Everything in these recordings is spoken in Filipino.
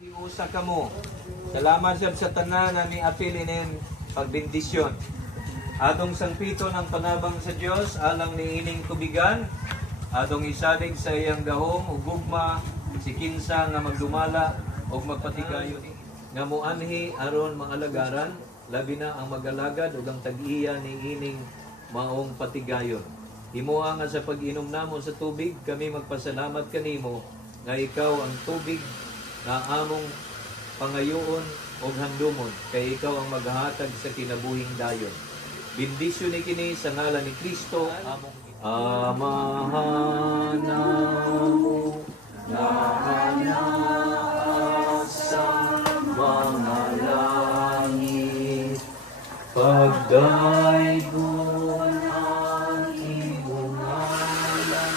Iusa ka mo. Salamat siya sa tanan na ni apilinin pagbindisyon. Atong sangpito ng panabang sa Dios alang ni ining tubigan. Atong isalig sa iyang gahom ug gugma si kinsa nga magdumala ug magpatigayon nga muanhi aron mangalagaran labi na ang magalagad ug ang tag-iya ni ining maong patigayon. Himuha nga sa pag-inom namo sa tubig kami magpasalamat kanimo nga ikaw ang tubig na among pangayoon o handumon, kay ikaw ang maghahatag sa kinabuhing dayon. Bendisyon ni kini sa ngalan ni Kristo, among Amahan mo na sa mga langit, pagdaygon ang iyong ngalan,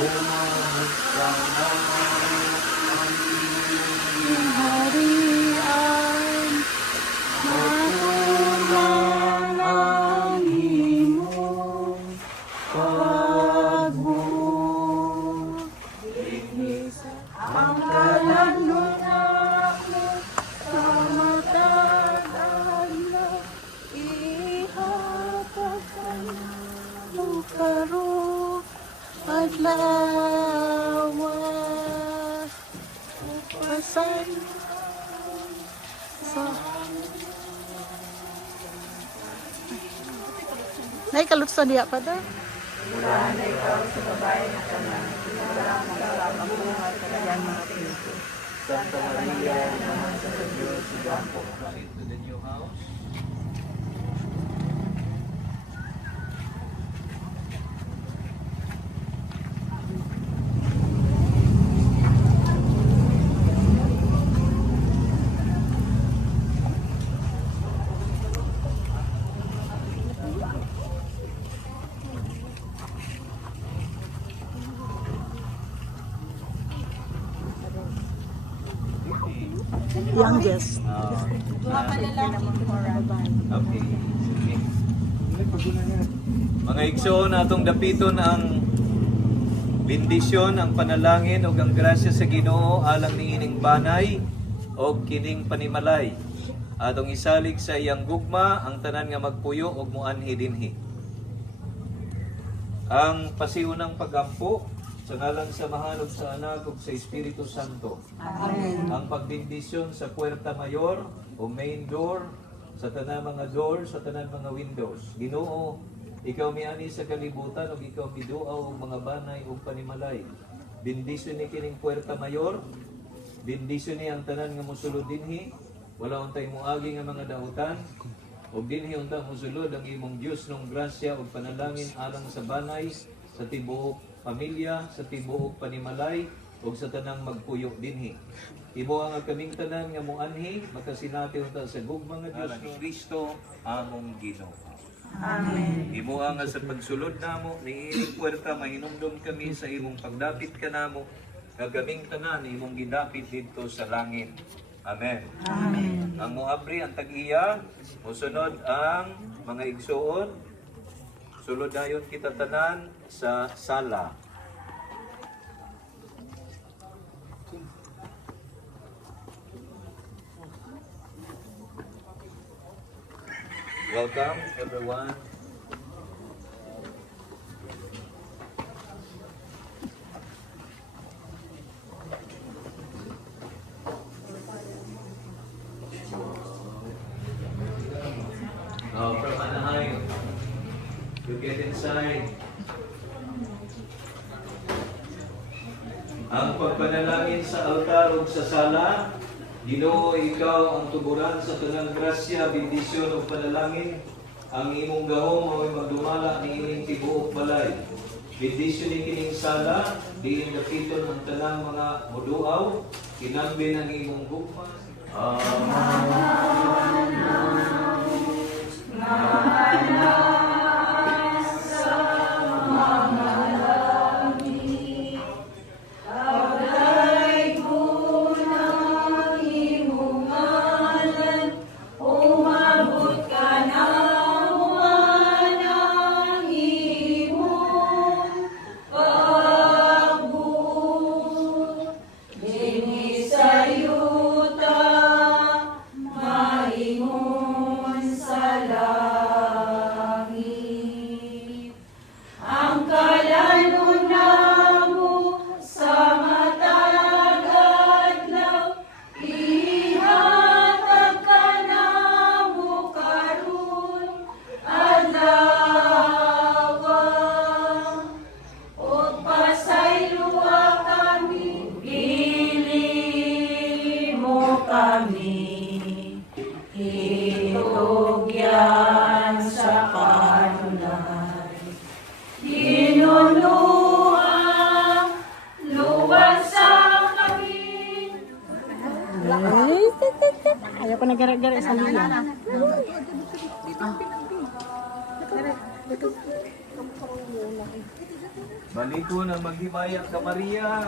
umabot ka na harian, matulang ang imong pagbubuti. Ang kalanungan mo sa matagal na ihatag ka na lukaro at lawas. Upasan sa naikalut sa diya pa ta? Santa Maria, naman sa Diyos, sigampo into the new house. Youngest. Okay. Mga igsoon, atong dapiton ang bendisyon, ang panalangin o ang grasya sa Ginoo alang ni ining banay o kining panimalay. Atong isalig sa iyang gugma ang tanan nga magpuyo og muanhi dinhi. Ang pasiunang pagampo sa ngalan sa Mahal ug sa Anak ug sa Espiritu Santo. Amen. Ang pagbendisyon sa Puerta Mayor o main door, sa tanan mga door, sa tanan mga windows. Ginoo, ikaw miani sa kalibutan ug ikaw miduaw og mga banay ug panimalay. Bendisyon ni kining Puerta Mayor, bendisyon ni ang tanan nga mosulod dinhi, wala untay moagi nga mga dautan. Ug dinhi unta mosulod ang imong Dios ng grasya ug panalangin alang sa banay, sa tibuok pamilya, sa tibuok panimalay ug sa tanang magpuyo dinhi. Imo ang kaming tanan nga muanhi, makasinati unta sa gugma nga Dios ni Kristo among Ginoo. Amen. Imo ang sa pagsulod namo ni ining puwerta mahinumdum kami sa imong pagdapit kanamo nga kaming tanan imong gidapit didto sa langit. Amen. Amen. Ang moabri ang tag-iya, mosunod ang mga igsuon. Sulod dayon kita tanan sa sala. Welcome everyone. Now from Anaheim, you get inside. Ang pagpanalangin sa altar ug sa sala, Ginoo, ikaw ang tuburan sa tanang grasya, bendisyon ug panalangin. Ang imong gahom mao'y magdumala ni ining tibuok balay. Bendisyon ni kining sala, diin dapiton ang tanang mga moduaw, kinambi ng imong gugma. Sa'yo Ayaw ko nagara-gara sa liya. Balik ko na maghimayak ka, Maria.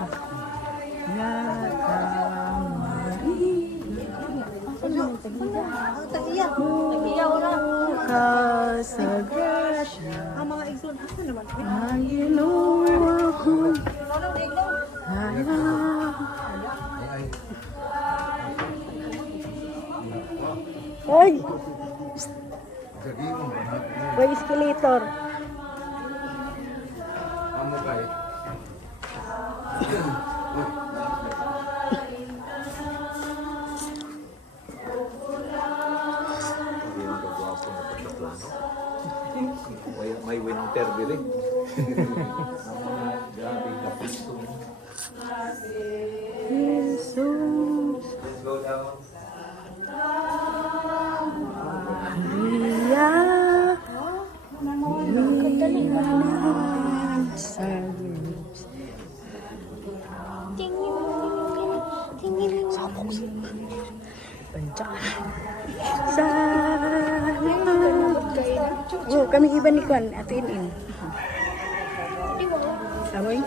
Ka sa grasya. Ang mga igsoon, ako naman. Panginoon. Ay! Uy, escalator. May winter dire. Grabe ka pisto. Jesus. Let's go down. Hallelujah. Oh, kami iba ni Kwan, atin in. Saboy?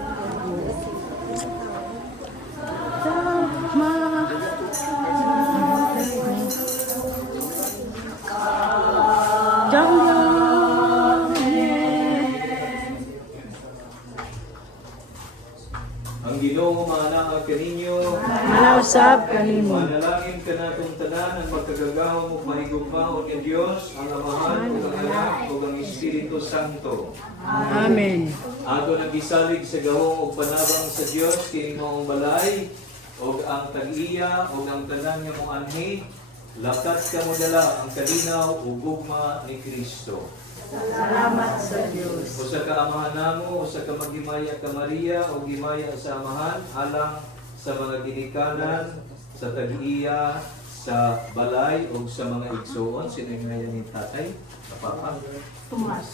Ang Ginoo maanaa kaninyo. Manausap kanimo. Manalangin ka natong tanan ang magkagagahom ug mahigugmaon nga Dios, ang Amahan ug ang Anak ug ang Espiritu Santo. Amen. Ato nagisalig sa gahong ug panabang sa Dios kini maong balay ug ang tag-iya ug ang tanan nga mong anhi. Lakat ka mo dala ang kalinaw ug gugma ni Kristo. Salamat sa Diyos. Usa ka amahan namo, usa ka maghimaya ka Maria o gimaya sa amahan alang sa mga ginikanan, sa tag-iya, sa balay o sa mga igsoon. Sino yung ngayon ni tatay? Papa? Tomas,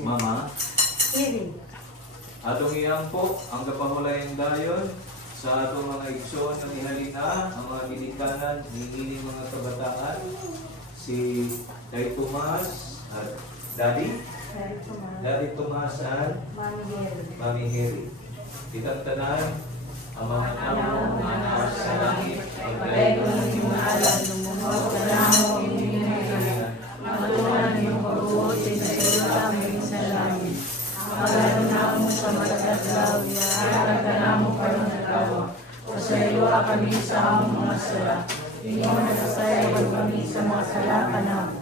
mama. Atong iyang po, ang kapahulayang dayon sa atong mga igsoon ng ihalina, ang mga ginikanan, hihiling mga kabataan, si Kay Tomas at Daddy Tomas at Mami Heri. Kitang tanan, ang mga namong anak sa langit, pagkain ko ng iyong alam, lumumot ka namo, inyong mga matulan iyong pag-uotin sa iyo kami sa langit. Akalan namo sa malagadlaw, iaarag ka namo karon na tawa. O sa iyo kami sa among mga sala. Inyong nagsasayaw kami sa mga sala ka namo.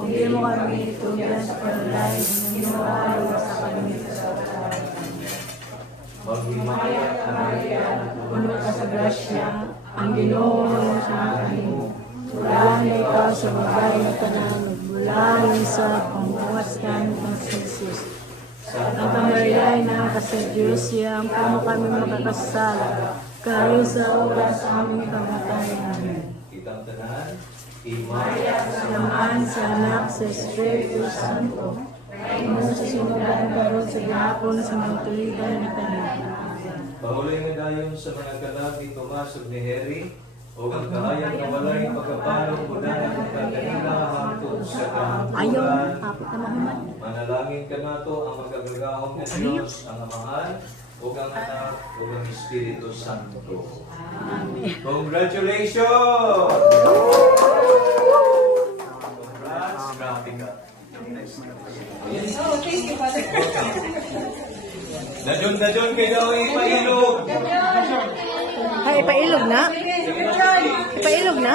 Hindi mo kami itugyan sa panalay, hindi mo ayaw sa kami sa katawan. Maghimaya ka Maria, puno ka sa grasya, ang Ginoo sa kanimo. Bulan ikaw sa babae na tanan, bulan sa pangbuwas ka ng Jesus. Sa Maria na ka sa Diyos, siyang puno kami makakasala, kayo sa oras sa aming kamatayan. Kitang tanan, Salamat sa anak sa Espiritu Santo. Mo sa sinugan karon sa gihapon sa mga tuligan ni kanila. Pahulay nga dayon sa mga kalag ni Tomas ug ni Heri, o ang kahayang nga walay pagkapalong kunanan ng kanila hangtod sa kahapulan. Manalangin ka nato ang magagagahong ng Diyos, ang Amahan, ug ang Anak, ug ang Espiritu Santo. Congratulations! Congrats! Grabe ka. Dajon kay daw ipailog. Ay, ipailog na? Ipailog na?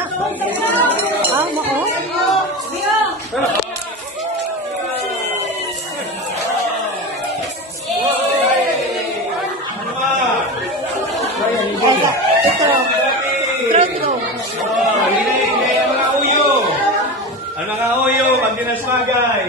Ah, mao? Ito. Trotro. Hinay ang mga uyo. Ang mga uyo, pag dinasmagay.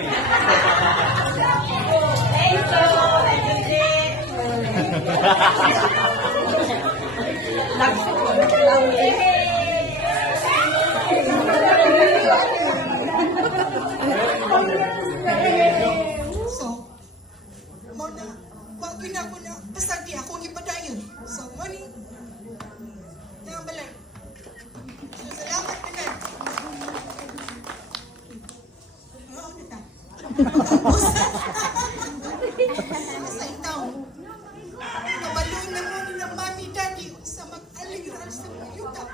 So, mo na, wag na ako na, basta di akong ipadayon. So, money, na balay. So, salamat na. Sa itaw. Kabaloy na mo ng mami daddy sa mag-aliran sa mga yuta.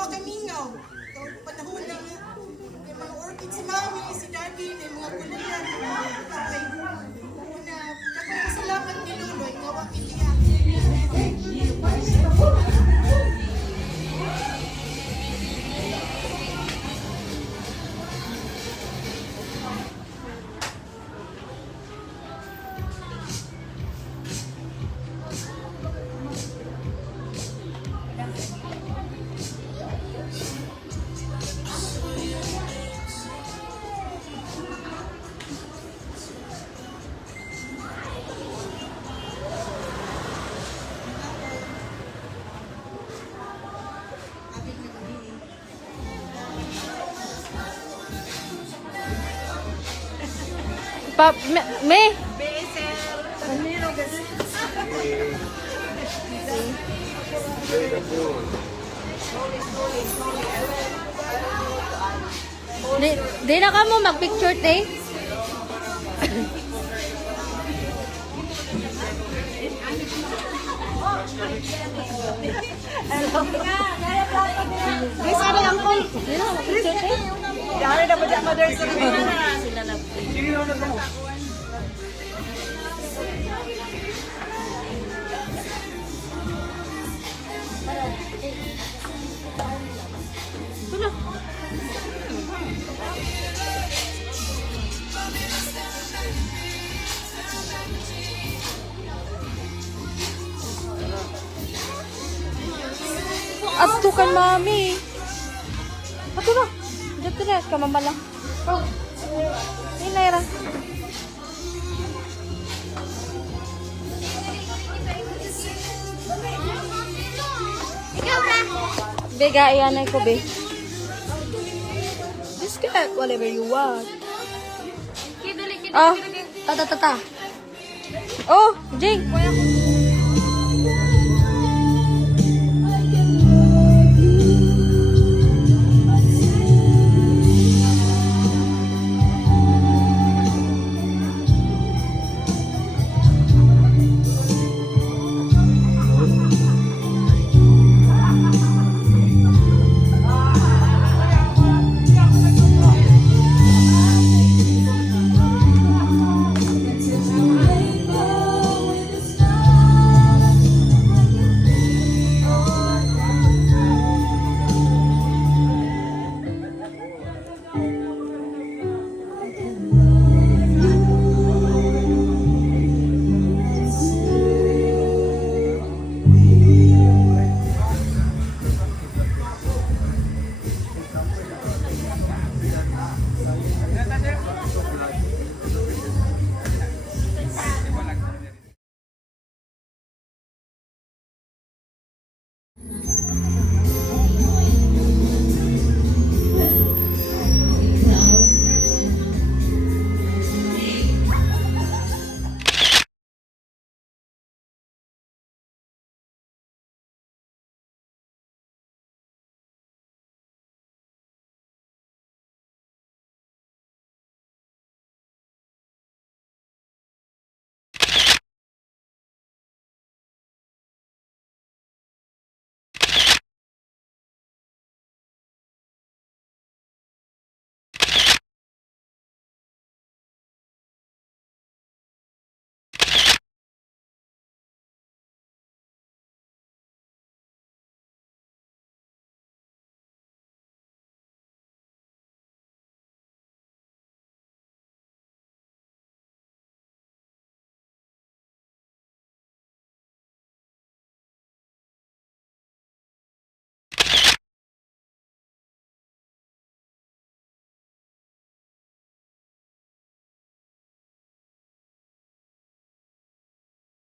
Magamingaw. Panahon na nga. May mga orchid si mami, si daddy, may mga kulilan. Okay. Salamat ni Luloy. Ngawag itiyak. Me? Di na ka mo mag-picture, te? Guys, ano yung call? Di na mag-picture, te? Dari dapat yung mother sa Ato kan mami. Ato na. Dito na ka mamala. Oh. Inayra. Bega iyan ay ko be. Just get whatever you want. Ah, tata. Oh, Jing.